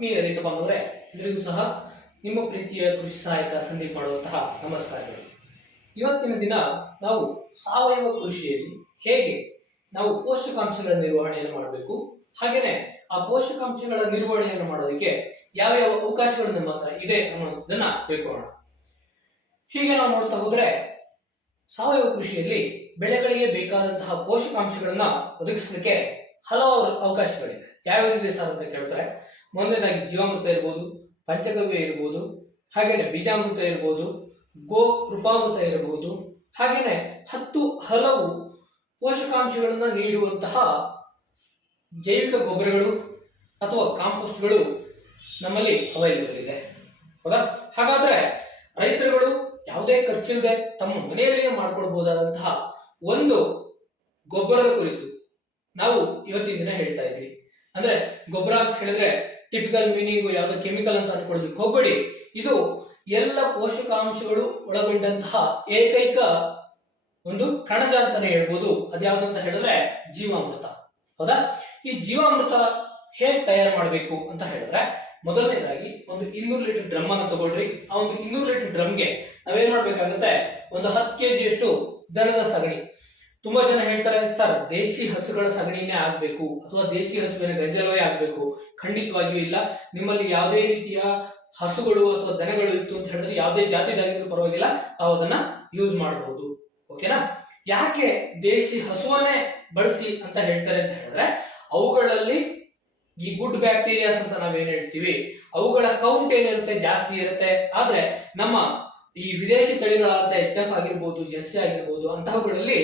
ಆತ್ಮೀಯ ರೈತ ಬಾಂಧವರೇ, ಎಲ್ಲರಿಗೂ ಸಹ ನಿಮ್ಮ ಪ್ರೀತಿಯ ಕೃಷಿ ಸಹಾಯಕ ಸಂದೀಪ್ ಮಾಡುವಂತಹ ನಮಸ್ಕಾರಗಳು. ಇವತ್ತಿನ ದಿನ ನಾವು ಸಾವಯವ ಕೃಷಿಯಲ್ಲಿ ಹೇಗೆ ನಾವು ಪೋಷಕಾಂಶಗಳ ನಿರ್ವಹಣೆಯನ್ನು ಮಾಡಬೇಕು, ಹಾಗೇನೆ ಆ ಪೋಷಕಾಂಶಗಳ ನಿರ್ವಹಣೆಯನ್ನು ಮಾಡೋದಕ್ಕೆ ಯಾವ ಯಾವ ಅವಕಾಶಗಳು ನಮ್ಮ ಹತ್ರ ಇದೆ ಅನ್ನುವಂಥದ್ದನ್ನ ತಿಳ್ಕೊಳ್ಳೋಣ. ಹೀಗೆ ನಾವು ನೋಡ್ತಾ ಹೋದ್ರೆ ಸಾವಯವ ಕೃಷಿಯಲ್ಲಿ ಬೆಳೆಗಳಿಗೆ ಬೇಕಾದಂತಹ ಪೋಷಕಾಂಶಗಳನ್ನ ಒದಗಿಸಲಿಕ್ಕೆ ಹಲವಾರು ಅವಕಾಶಗಳಿದೆ. ಯಾವ್ಯಾವಿದೆ ಸರ್ ಅಂತ ಕೇಳ್ತಾರೆ, ಮೊದಲನೇದಾಗಿ ಜೀವಾಮೃತ ಇರ್ಬೋದು, ಪಂಚಗವ್ಯ ಇರ್ಬೋದು, ಹಾಗೇನೆ ಬೀಜಾಮೃತ ಇರ್ಬೋದು, ಗೋ ಕೃಪಾಮೃತ ಇರಬಹುದು, ಹಾಗೇನೆ ಹಲವು ಪೋಷಕಾಂಶಗಳನ್ನ ನೀಡುವಂತಹ ಜೈವಿಕ ಗೊಬ್ಬರಗಳು ಅಥವಾ ಕಾಂಪೋಸ್ಟ್ಗಳು ನಮ್ಮಲ್ಲಿ ಅವೈಲೇಬಲ್ ಇದೆ. ಹೌದಾ? ಹಾಗಾದ್ರೆ ರೈತರುಗಳು ಯಾವುದೇ ಖರ್ಚಿಲ್ಲದೆ ತಮ್ಮ ಮನೆಯಲ್ಲಿಯೇ ಮಾಡ್ಕೊಳ್ಬಹುದಾದಂತಹ ಒಂದು ಗೊಬ್ಬರದ ಕುರಿತು ನಾವು ಇವತ್ತಿನ ದಿನ ಹೇಳ್ತಾ ಇದ್ವಿ. ಅಂದ್ರೆ ಗೊಬ್ಬರ ಅಂತ ಹೇಳಿದ್ರೆ ಟಿಪಿಕಲ್ ಮೀನಿಂಗ್ ಯಾವ್ದೋ ಕೆಮಿಕಲ್ ಅಂತ ಅನ್ಕೊಳ್ಳೋದಕ್ಕೆ ಹೋಗ್ಬೇಡಿ. ಇದು ಎಲ್ಲ ಪೋಷಕಾಂಶಗಳು ಒಳಗೊಂಡಂತಹ ಏಕೈಕ ಒಂದು ಕಣಜ ಅಂತಾನೆ ಹೇಳ್ಬೋದು. ಅದ್ಯಾವ್ದು ಅಂತ ಹೇಳಿದ್ರೆ ಜೀವಾಮೃತ. ಹೌದಾ? ಈ ಜೀವಾಮೃತ ಹೇಗೆ ತಯಾರು ಮಾಡಬೇಕು ಅಂತ ಹೇಳಿದ್ರೆ, ಮೊದಲನೇದಾಗಿ ಒಂದು 200 ಲೀಟರ್ ಡ್ರಮ್ ಅನ್ನು ತಗೊಳ್ರಿ. ಆ ಒಂದು 200 ಲೀಟರ್ ಡ್ರಮ್ಗೆ ನಾವೇನ್ ಮಾಡ್ಬೇಕಾಗುತ್ತೆ, ಒಂದು 10 kg ದನದ ಸಗಣಿ. ತುಂಬಾ ಜನ ಹೇಳ್ತಾರೆ, ಸರ್ ದೇಶಿ ಹಸುಗಳ ಸಗಣಿನೇ ಆಗ್ಬೇಕು ಅಥವಾ ದೇಶಿ ಹಸುವಿನ ಗಂಜಲವೇ ಆಗ್ಬೇಕು. ಖಂಡಿತವಾಗಿಯೂ ಇಲ್ಲ. ನಿಮ್ಮಲ್ಲಿ ಯಾವುದೇ ರೀತಿಯ ಹಸುಗಳು ಅಥವಾ ದನಗಳು ಇತ್ತು ಅಂತ ಹೇಳಿದ್ರೆ, ಯಾವುದೇ ಜಾತಿದಾಗಿದ್ರು ಪರವಾಗಿಲ್ಲ, ತಾವು ಅದನ್ನ ಯೂಸ್ ಮಾಡಬಹುದು. ಓಕೆನಾ? ಯಾಕೆ ದೇಶಿ ಹಸುವನ್ನೇ ಬಳಸಿ ಅಂತ ಹೇಳ್ತಾರೆ ಅಂತ ಹೇಳಿದ್ರೆ, ಅವುಗಳಲ್ಲಿ ಈ ಗುಡ್ ಬ್ಯಾಕ್ಟೀರಿಯಾಸ್ ಅಂತ ನಾವೇನ್ ಹೇಳ್ತೀವಿ, ಅವುಗಳ ಕೌಂಟ್ ಏನಿರುತ್ತೆ ಜಾಸ್ತಿ ಇರುತ್ತೆ. ಆದ್ರೆ ನಮ್ಮ ಈ ವಿದೇಶಿ ತಳಿಗಳಾದ HF ಆಗಿರ್ಬೋದು, ಜೆರ್ಸಿ ಆಗಿರ್ಬೋದು, ಅಂತಹವುಗಳಲ್ಲಿ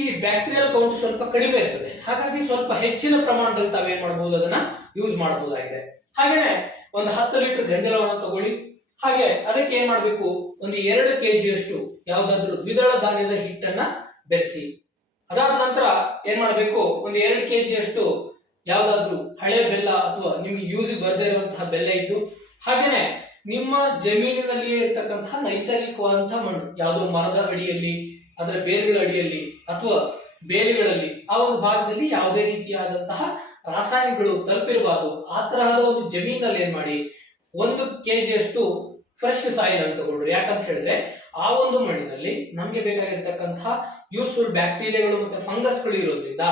ಈ ಬ್ಯಾಕ್ಟೀರಿಯಲ್ ಕೌಂಟ್ ಸ್ವಲ್ಪ ಕಡಿಮೆ ಇರ್ತದೆ. ಹಾಗಾಗಿ ಸ್ವಲ್ಪ ಹೆಚ್ಚಿನ ಪ್ರಮಾಣದಲ್ಲಿ ತಾವೇನ್ ಮಾಡಬಹುದು, ಅದನ್ನ ಯೂಸ್ ಮಾಡಬಹುದಾಗಿದೆ. ಹಾಗೇನೆ ಒಂದು 10 ಲೀಟರ್ ಗಂಜಲವನ್ನು ತಗೊಳ್ಳಿ. ಹಾಗೆ ಅದಕ್ಕೆ ಏನ್ ಮಾಡ್ಬೇಕು, ಒಂದು 2 kg ಯಾವ್ದಾದ್ರು ದ್ವಿದಳ ಧಾನ್ಯದ ಹಿಟ್ಟನ್ನ ಬೆರೆಸಿ. ಅದಾದ ನಂತರ ಏನ್ ಮಾಡ್ಬೇಕು, ಒಂದು 2 kg ಯಾವ್ದಾದ್ರು ಹಳೆ ಬೆಲ್ಲ ಅಥವಾ ನಿಮ್ಗೆ ಯೂಸ್ ಬರದೇ ಇರುವಂತಹ ಬೆಲ್ಲ ಇದ್ದು, ಹಾಗೇನೆ ನಿಮ್ಮ ಜಮೀನಿನಲ್ಲಿಯೇ ಇರ್ತಕ್ಕಂತಹ ನೈಸರ್ಗಿಕವಾದಂತಹ ಮಣ್ಣು, ಯಾವುದೋ ಮರದ ಅಡಿಯಲ್ಲಿ, ಅದರ ಬೇರುಗಳ ಅಡಿಯಲ್ಲಿ ಅಥವಾ ಬೇಲಿಗಳಲ್ಲಿ, ಆ ಒಂದು ಭಾಗದಲ್ಲಿ ಯಾವುದೇ ರೀತಿಯಾದಂತಹ ರಾಸಾಯನಿಕಗಳು ತಲುಪಿರಬಾರ್ದು. ಆ ತರಹದ ಒಂದು ಜಮೀನಲ್ಲಿ ಏನ್ ಮಾಡಿ, 1 kg ಫ್ರೆಶ್ ಸಾಯಿಲ್ ಅನ್ನು ತಗೊಳ್ರಿ. ಯಾಕಂತ ಹೇಳಿದ್ರೆ ಆ ಒಂದು ಮಣ್ಣಿನಲ್ಲಿ ನಮ್ಗೆ ಬೇಕಾಗಿರ್ತಕ್ಕಂತಹ ಯೂಸ್ಫುಲ್ ಬ್ಯಾಕ್ಟೀರಿಯಾಗಳು ಮತ್ತೆ ಫಂಗಸ್ಗಳು ಇರೋದ್ರಿಂದ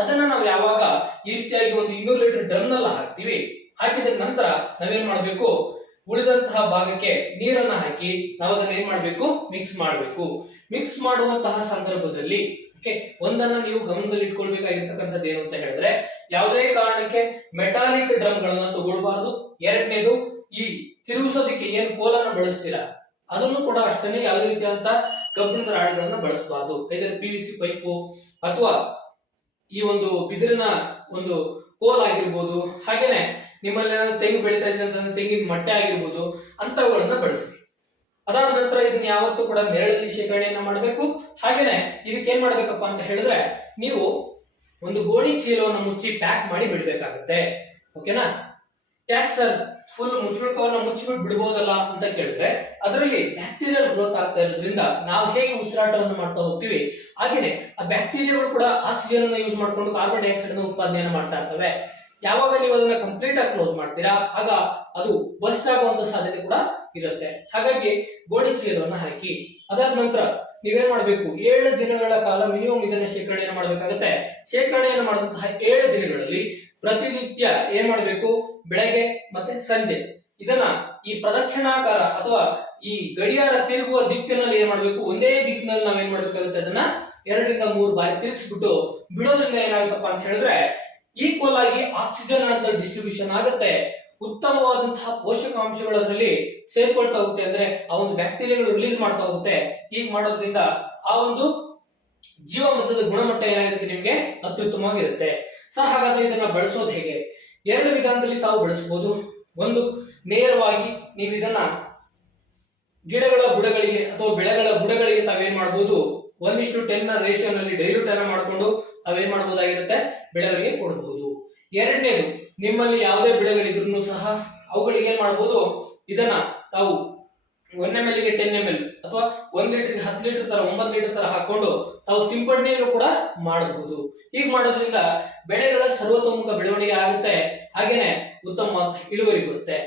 ಅದನ್ನ ನಾವು ಯಾವಾಗ ಈ ರೀತಿಯಾಗಿ ಒಂದು 200 ಲೀಟರ್ ಡ್ರಮ್ ನಲ್ಲಿ ಹಾಕ್ತಿವಿ, ಹಾಕಿದ ನಂತರ ನಾವೇನ್ ಮಾಡ್ಬೇಕು, ಉಳಿದಂತಹ ಭಾಗಕ್ಕೆ ನೀರನ್ನ ಹಾಕಿ ನಾವು ಅದನ್ನ ಏನ್ ಮಾಡ್ಬೇಕು, ಮಿಕ್ಸ್ ಮಾಡಬೇಕು. ಮಿಕ್ಸ್ ಮಾಡುವಂತಹ ಸಂದರ್ಭದಲ್ಲಿ ಒಂದನ್ನ ನೀವು ಗಮನದಲ್ಲಿ ಇಟ್ಕೊಳ್ಬೇಕಾಗಿರ್ತಕ್ಕಂಥದ್ದು ಏನು ಅಂತ ಹೇಳಿದ್ರೆ, ಯಾವುದೇ ಕಾರಣಕ್ಕೆ ಮೆಟಾಲಿಕ್ ಡ್ರಮ್ ಗಳನ್ನ ತಗೊಳ್ಬಾರ್ದು. ಎರಡನೇದು, ಈ ತಿರುಗಿಸೋದಕ್ಕೆ ಏನ್ ಕೋಲನ್ನ ಬಳಸ್ತೀರಾ ಅದನ್ನು ಕೂಡ ಅಷ್ಟೇ ಯಾವುದೇ ರೀತಿಯಾದಂತಹ ಕಬ್ಬಿಣದ ರಾಡ್ಗಳನ್ನ ಬಳಸಬಾರ್ದು. ಇದರ PVC ಪೈಪು ಅಥವಾ ಈ ಒಂದು ಬಿದಿರಿನ ಒಂದು ಕೋಲ್ ಆಗಿರ್ಬೋದು, ಹಾಗೇನೆ ನಿಮ್ಮಲ್ಲಿ ತೆಂಗು ಬೆಳೀತಾ ಇದ್ರೆ ಅಂತ ತೆಂಗಿನ ಮಟ್ಟೆ ಆಗಿರ್ಬೋದು, ಅಂತವುಗಳನ್ನ ಬಳಸಿ. ಅದಾದ ನಂತರ ಇದನ್ನ ಯಾವತ್ತೂ ಕೂಡ ನೆರಳಲ್ಲಿ ಶೇಖರಣೆಯನ್ನ ಮಾಡಬೇಕು. ಹಾಗೇನೆ ಇದಕ್ಕೆ ಏನ್ ಮಾಡ್ಬೇಕಪ್ಪ ಅಂತ ಹೇಳಿದ್ರೆ, ನೀವು ಒಂದು ಗೋಣಿ ಚೀಲವನ್ನು ಮುಚ್ಚಿ ಪ್ಯಾಕ್ ಮಾಡಿ ಬಿಡ್ಬೇಕಾಗತ್ತೆ. ಓಕೆನಾ? ಯಾಕೆ ಸರ್ ಫುಲ್ ಮುಚ್ಚಳಕವನ್ನ ಮುಚ್ಚಿಬಿಟ್ಟು ಬಿಡ್ಬೋದಲ್ಲ ಅಂತ ಕೇಳಿದ್ರೆ, ಅದರಲ್ಲಿ ಬ್ಯಾಕ್ಟೀರಿಯಲ್ ಗ್ರೋತ್ ಆಗ್ತಾ ಇರೋದ್ರಿಂದ ನಾವು ಹೇಗೆ ಉಸಿರಾಟವನ್ನು ಮಾಡ್ತಾ ಹೋಗ್ತೀವಿ, ಹಾಗೇನೆ ಆ ಬ್ಯಾಕ್ಟೀರಿಯಾಗಳು ಕೂಡ ಆಕ್ಸಿಜನ್ ಅನ್ನ ಯೂಸ್ ಮಾಡ್ಕೊಂಡು ಕಾರ್ಬನ್ ಡೈಆಕ್ಸೈಡ್ ಅನ್ನು ಉತ್ಪಾದನೆಯನ್ನು ಮಾಡ್ತಾ ಇರ್ತವೆ. ಯಾವಾಗ ನೀವು ಅದನ್ನ ಕಂಪ್ಲೀಟ್ ಆಗಿ ಕ್ಲೋಸ್ ಮಾಡ್ತೀರಾ, ಆಗ ಅದು ಬಸ್ಟ್ ಆಗುವಂತ ಸಾಧ್ಯತೆ ಕೂಡ ಇರುತ್ತೆ. ಹಾಗಾಗಿ ಗೋಣಿ ಚೀಲವನ್ನ ಹಾಕಿ. ಅದಾದ ನಂತರ ನೀವೇನ್ ಮಾಡ್ಬೇಕು, 7 ದಿನಗಳ ಕಾಲ ಮಿನಿಮಮ್ ಇದನ್ನ ಶೇಖರಣೆಯನ್ನು ಮಾಡಬೇಕಾಗುತ್ತೆ. ಶೇಖರಣೆಯನ್ನು ಮಾಡಿದಂತಹ 7 ದಿನಗಳಲ್ಲಿ ಪ್ರತಿನಿತ್ಯ ಏನ್ ಮಾಡ್ಬೇಕು, ಬೆಳಗ್ಗೆ ಮತ್ತೆ ಸಂಜೆ ಇದನ್ನ ಈ ಪ್ರದಕ್ಷಿಣಾಕಾರ ಅಥವಾ ಈ ಗಡಿಯಾರ ತಿರುಗುವ ದಿಕ್ಕಿನಲ್ಲಿ ಏನ್ ಮಾಡ್ಬೇಕು, ಒಂದೇ ದಿಕ್ಕಿನಲ್ಲಿ ನಾವೇನ್ ಮಾಡ್ಬೇಕಾಗುತ್ತೆ, ಅದನ್ನ 2 ರಿಂದ 3 ಬಾರಿ ತಿರುಗಿಸ್ಬಿಟ್ಟು ಬಿಡೋದ್ರಿಂದ ಏನಾಗುತ್ತಪ್ಪ ಅಂತ ಹೇಳಿದ್ರೆ, ಈಕ್ವಲ್ ಆಗಿ ಆಕ್ಸಿಜನ್ ಅಂತ ಡಿಸ್ಟ್ರಿಬ್ಯೂಷನ್ ಆಗುತ್ತೆ. ಉತ್ತಮವಾದಂತಹ ಪೋಷಕಾಂಶಗಳು ಅದರಲ್ಲಿ ಸೇರ್ಕೊಳ್ತಾ ಹೋಗುತ್ತೆ. ಅಂದ್ರೆ ಆ ಒಂದು ಬ್ಯಾಕ್ಟೀರಿಯಾಗಳು ರಿಲೀಸ್ ಮಾಡ್ತಾ ಹೋಗುತ್ತೆ. ಹೀಗೆ ಮಾಡೋದ್ರಿಂದ ಆ ಒಂದು ಜೀವಾಮೃತದ ಗುಣಮಟ್ಟ ಏನಾಗಿರುತ್ತೆ, ನಿಮ್ಗೆ ಅತ್ಯುತ್ತಮವಾಗಿರುತ್ತೆ. ಸರ್ ಹಾಗಾದ್ರೆ ಇದನ್ನ ಬಳಸೋದು ಹೇಗೆ? 2 ವಿಧಾನದಲ್ಲಿ ತಾವು ಬಳಸಬಹುದು. ಒಂದು, ನೇರವಾಗಿ ನೀವು ಇದನ್ನ ಗಿಡಗಳ ಬುಡಗಳಿಗೆ ಅಥವಾ ಬೆಳೆಗಳ ಬುಡಗಳಿಗೆ ತಾವೇನ್ ಮಾಡಬಹುದು, 1:10 ರೇಷಿಯೋನಲ್ಲಿ ಡೈಲ್ಯೂಟ್ ಅನ್ನ ಮಾಡಿಕೊಂಡು ತಾವೇನ್ ಮಾಡಬಹುದಾಗಿರುತ್ತೆ, ಬೆಳೆಗಳಿಗೆ ಕೊಡಬಹುದು. ಎರಡನೇದು, ನಿಮ್ಮಲ್ಲಿ ಯಾವುದೇ ಬೆಳೆಗಳಿದ್ರು ಸಹ ಅವುಗಳಿಗೆ ಏನ್ ಮಾಡಬಹುದು, ಇದನ್ನ ತಾವು 1 ml ಗೆ 10 ml ಅಥವಾ 1 ಲೀಟರ್ಗೆ 10 ಲೀಟರ್ ತರ 9 ಲೀಟರ್ ತರ ಹಾಕೊಂಡು ತಾವು ಸಿಂಪಡಣೆಯನ್ನು ಕೂಡ ಮಾಡಬಹುದು. ಹೀಗೆ ಮಾಡೋದ್ರಿಂದ ಬೆಳೆಗಳ ಸರ್ವತೋಮುಖ ಬೆಳವಣಿಗೆ ಆಗುತ್ತೆ. ಹಾಗೇನೆ ಉತ್ತಮವಾದ ಇಳುವರಿ ಬರುತ್ತೆ.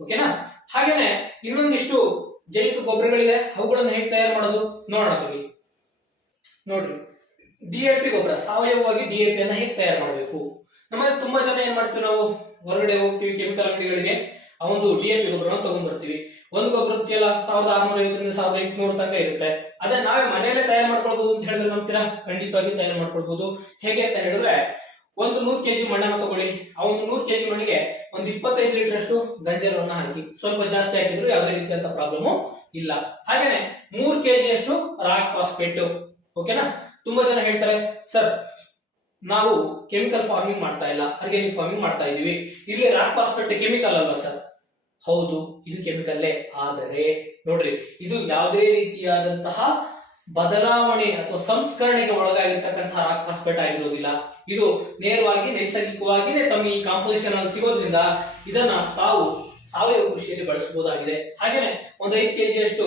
ಓಕೆನಾ? ಹಾಗೇನೆ ಇನ್ನೊಂದಿಷ್ಟು ಜೈವಿಕ ಗೊಬ್ಬರಗಳಿವೆ, ಅವುಗಳನ್ನು ಹೇಗೆ ತಯಾರು ಮಾಡೋದು ನೋಡೋಣ ಬನ್ನಿ. ನೋಡ್ರಿ, ಡಿಎಪಿ ಗೊಬ್ಬರ, ಸಾವಯವವಾಗಿ ಡಿಎಪಿ ಅನ್ನ ಹೇಗೆ ತಯಾರು ಮಾಡಬೇಕು. ನಮ್ಮಲ್ಲಿ ತುಂಬಾ ಜನ ಏನ್ ಮಾಡ್ತೀವಿ, ನಾವು ಹೊರಗಡೆ ಹೋಗ್ತೀವಿ ಕೆಮಿಕಲ್ ಅಂಗಡಿಗಳಿಗೆ, ಆ ಒಂದು ಡಿಎಪಿ ಗೊಬ್ಬರವನ್ನು ತಗೊಂಡ್ ಬರ್ತೀವಿ. ಒಂದು ಗೊಬ್ಬರದ ಚೀಲ 1650 1800 ತನಕ ಇರುತ್ತೆ. ಅದೇ ನಾವೇ ಮನೆಯಲ್ಲೇ ತಯಾರು ಮಾಡ್ಕೊಳ್ಬಹುದು ಅಂತ ಹೇಳಿದ್ರೆ ನಂಬ್ತೀರಾ? ಖಂಡಿತವಾಗಿ ತಯಾರು ಮಾಡ್ಕೊಳ್ಬಹುದು. ಹೇಗೆ ಅಂತ ಹೇಳಿದ್ರೆ, ಒಂದು 100 ಕೆಜಿ ಮಣ್ಣನ್ನು ತಗೊಳ್ಳಿ. ಆ ಒಂದು 100 ಕೆಜಿ ಮಣ್ಣಿಗೆ ಒಂದು 25 ಲೀಟರ್ ಅಷ್ಟು ಗಂಜಲವನ್ನು ಹಾಕಿ. ಸ್ವಲ್ಪ ಜಾಸ್ತಿ ಹಾಕಿದ್ರು ಯಾವುದೇ ರೀತಿಯಂತ ಪ್ರಾಬ್ಲಮ್ ಇಲ್ಲ. ಹಾಗೇನೆ 3 ಕೆಜಿ ಅಷ್ಟು ರಾಕ್ ಫಾಸ್ಫೇಟ್. ಓಕೆನಾ? ತುಂಬಾ ಜನ ಹೇಳ್ತಾರೆ, ಸರ್ ನಾವು ಕೆಮಿಕಲ್ ಫಾರ್ಮಿಂಗ್ ಮಾಡ್ತಾ ಇಲ್ಲ, ಆರ್ಗ್ಯಾನಿಕ್ ಫಾರ್ಮಿಂಗ್ ಮಾಡ್ತಾ ಇದೀವಿ, ಇಲ್ಲಿ ರಾಕ್ ಫಾಸ್ಫೇಟ್ ಕೆಮಿಕಲ್ ಅಲ್ವಾ ಸರ್? ಹೌದು, ಇದು ಕೆಮಿಕಲ್ಲೇ. ಆದರೆ ನೋಡ್ರಿ, ಇದು ಯಾವುದೇ ರೀತಿಯಾದಂತಹ ಬದಲಾವಣೆ ಅಥವಾ ಸಂಸ್ಕರಣೆಗೆ ಒಳಗಾಗಿರ್ತಕ್ಕಂತಹ ರಾಕ್ ಫಾಸ್ಫೇಟ್ ಆಗಿರೋದಿಲ್ಲ. ಇದು ನೇರವಾಗಿ ನೈಸರ್ಗಿಕವಾಗಿಯೇ ತಮಗೆ ಈ ಕಾಂಪೋಸಿಷನ್ ಅಲ್ಲಿ ಸಿಗೋದ್ರಿಂದ ಇದನ್ನ ತಾವು ಸಾವಯವ ಕೃಷಿಯಲ್ಲಿ ಬಳಸಬಹುದಾಗಿದೆ. ಹಾಗೇನೆ ಒಂದು 5 ಕೆಜಿ ಅಷ್ಟು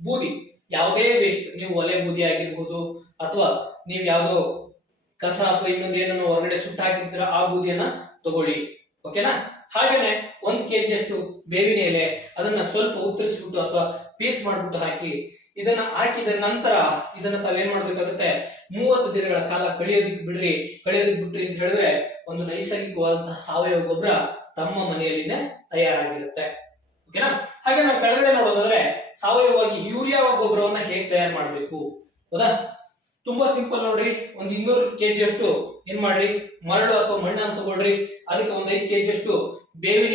ಬೂದಿ, ಯಾವುದೇ ವೇಸ್ಟ್, ನೀವು ಒಲೆ ಬೂದಿ ಆಗಿರ್ಬಹುದು ಅಥವಾ ನೀವು ಯಾವುದೋ ಕಸ ಅಥವಾ ಇನ್ನೊಂದು ಏನನ್ನು ಹೊರಗಡೆ ಸುಟ್ಟು ಹಾಕಿರ್ತೀರ, ಆ ಬೂದಿಯನ್ನ ತಗೊಳ್ಳಿ. ಓಕೆನಾ? ಹಾಗೇನೆ 1 ಕೆಜಿ ಅಷ್ಟು ಬೇವಿನ ಎಲೆ, ಅದನ್ನ ಸ್ವಲ್ಪ ಉತ್ತರಿಸ್ಬಿಟ್ಟು ಅಥವಾ ಪೀಸ್ ಮಾಡ್ಬಿಟ್ಟು ಹಾಕಿ. ಇದನ್ನ ಹಾಕಿದ ನಂತರ ಇದನ್ನ ತಾವೇನ್ ಮಾಡ್ಬೇಕಾಗುತ್ತೆ, 30 ದಿನಗಳ ಕಾಲ ಕಳಿಯೋದಕ್ಕೆ ಬಿಟ್ರಿ ಅಂತ ಹೇಳಿದ್ರೆ ಒಂದು ನೈಸರ್ಗಿಕವಾದಂತಹ ಸಾವಯವ ಗೊಬ್ಬರ ತಮ್ಮ ಮನೆಯಲ್ಲಿನೇ ತಯಾರಾಗಿರುತ್ತೆ. ಓಕೆನಾ? ಹಾಗೆ ನಾವು ಕೆಳಗಡೆ ನೋಡೋದಾದ್ರೆ ಸಾವಯವವಾಗಿ ಯೂರಿಯಾ ಗೊಬ್ಬರವನ್ನ ಹೇಗೆ ತಯಾರು ಮಾಡಬೇಕು, ಹೌದಾ? ತುಂಬಾ ಸಿಂಪಲ್ ನೋಡ್ರಿ. ಒಂದು 200 ಕೆಜಿ ಅಷ್ಟು ಏನ್ ಮಾಡ್ರಿ, ಮರಳು ಅಥವಾ ಮಣ್ಣನ್ನು ತಗೊಳ್ರಿ. ಅದಕ್ಕೆ ಒಂದು 5 ಕೆಜಿ ಅಷ್ಟು ಬೇವಿನ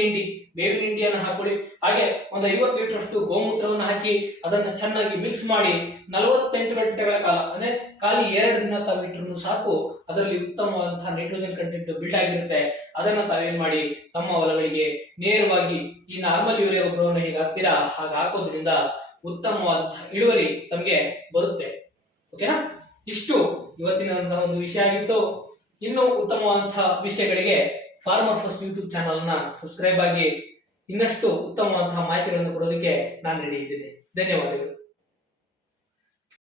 ಹಿಂಡಿಯನ್ನು ಹಾಕೊಳ್ಳಿ. ಹಾಗೆ ಒಂದು 50 ಲೀಟರ್ ಅಷ್ಟು ಗೋಮೂತ್ರವನ್ನು ಹಾಕಿ ಅದನ್ನ ಚೆನ್ನಾಗಿ ಮಿಕ್ಸ್ ಮಾಡಿ 48 ಗಂಟೆಗಳ ಕಾಲ, ಅಂದ್ರೆ ಖಾಲಿ 2 ದಿನ ತಾವಿಟ್ರು ಸಾಕು, ಅದರಲ್ಲಿ ಉತ್ತಮವಾದಂತಹ ನೈಟ್ರೋಜನ್ ಕಂಟೆಂಟ್ ಬಿಲ್ಡ್ ಆಗಿರುತ್ತೆ. ಅದನ್ನ ತಾವೇನ್ ಮಾಡಿ ತಮ್ಮ ಹೊಲಗಳಿಗೆ ನೇರವಾಗಿ ಈ ನಾರ್ಮಲ್ ಯೂರಿಯಾ ಗೊಬ್ಬರವನ್ನು ಹೇಗೆ ಹಾಕ್ತೀರಾ ಹಾಗೆ ಹಾಕೋದ್ರಿಂದ ಉತ್ತಮವಾದಂತಹ ಇಳುವರಿ ತಮಗೆ ಬರುತ್ತೆ. ಓಕೆನಾ? ಇಷ್ಟು ಇವತ್ತಿನಂತಹ ಒಂದು ವಿಷಯ ಆಗಿತ್ತು. ಇನ್ನು ಉತ್ತಮವಾದಂತಹ ವಿಷಯಗಳಿಗೆ ಫಾರ್ಮರ್ ಫಸ್ಟ್ ಯೂಟ್ಯೂಬ್ ಚಾನಲ್ ನ ಸಬ್ಸ್ಕ್ರೈಬ್ ಆಗಿ ಇನ್ನಷ್ಟು ಉತ್ತಮವಾದಂತಹ ಮಾಹಿತಿಗಳನ್ನು ಕೊಡೋದಕ್ಕೆ ನಾನು ರೆಡಿ ಇದ್ದೇನೆ. ಧನ್ಯವಾದಗಳು.